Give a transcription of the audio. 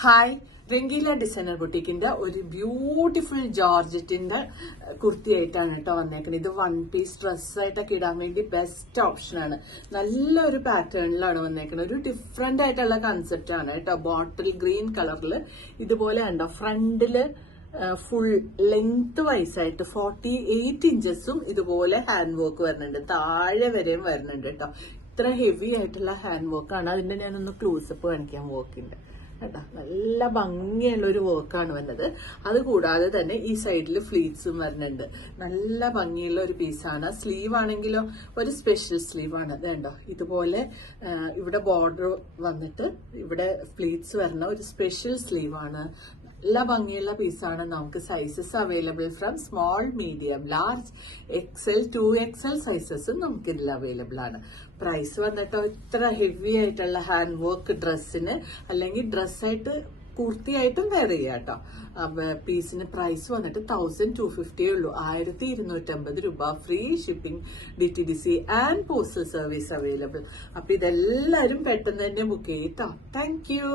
Hi, Rangeela designer ബുട്ടീക്കിന്റെ ഒരു beautiful ജോർജറ്റിന്റെ കുർത്തിയായിട്ടാണ് കേട്ടോ വന്നേക്കുന്നത്. ഇത് 1 പീസ് ഡ്രസ്സായിട്ടൊക്കെ ഇടാൻ വേണ്ടി ബെസ്റ്റ് ഓപ്ഷനാണ്. നല്ലൊരു പാറ്റേണിലാണ് വന്നേക്കുന്നത്. ഒരു ഡിഫറെന്റ് ആയിട്ടുള്ള കൺസെപ്റ്റ് ആണ് കേട്ടോ. ബോട്ടിൽ ഗ്രീൻ കളറിൽ ഇതുപോലെ ഉണ്ടോ, ഫ്രണ്ടില് ഫുൾ ലെങ്ത് വൈസായിട്ട് 48 ഇഞ്ചസും ഇതുപോലെ ഹാൻഡ് വർക്ക് വരുന്നുണ്ട്. താഴെ വരെയും വരുന്നുണ്ട് കേട്ടോ. ഇത്ര ഹെവി ആയിട്ടുള്ള ഹാൻഡ് വർക്കാണ്. അതിന്റെ ഞാനൊന്ന് ക്ലോസപ്പ് കാണിക്കാം വർക്കിന്റെ കേട്ടോ. നല്ല ഭംഗിയുള്ള ഒരു വർക്കാണ് വരുന്നത്. അതുകൂടാതെ തന്നെ ഈ സൈഡിൽ ഫ്ലീറ്റ്സും വരുന്നുണ്ട്. നല്ല ഭംഗിയുള്ള ഒരു പീസാണ്. സ്ലീവ് ആണെങ്കിലോ ഒരു സ്പെഷ്യൽ സ്ലീവാണ്. വേണ്ടോ, ഇതുപോലെ ഇവിടെ ബോർഡർ വന്നിട്ട് ഇവിടെ ഫ്ലീറ്റ്സ് വരുന്ന ഒരു സ്പെഷ്യൽ സ്ലീവാണ്. നല്ല ഭംഗിയുള്ള പീസാണ്. നമുക്ക് sizes available from small, medium, large, XL, 2XL സൈസസും നമുക്ക് ഇതിൽ അവൈലബിൾ ആണ്. പ്രൈസ് വന്നിട്ടോ ഇത്ര ഹെവി ആയിട്ടുള്ള ഹാൻഡ് വർക്ക് ഡ്രസ്സിന് അല്ലെങ്കിൽ ഡ്രസ്സായിട്ട് കുർത്തിയായിട്ടും വെയർ ചെയ്യാം കേട്ടോ. പീസിന് പ്രൈസ് വന്നിട്ട് 1250 ഉള്ളൂ. 1250 രൂപ. Free shipping, DTDC and postal service available. അപ്പൊ ഇതെല്ലാരും പെട്ടെന്ന് തന്നെ ബുക്ക് ചെയ്യട്ടോ. Thank U.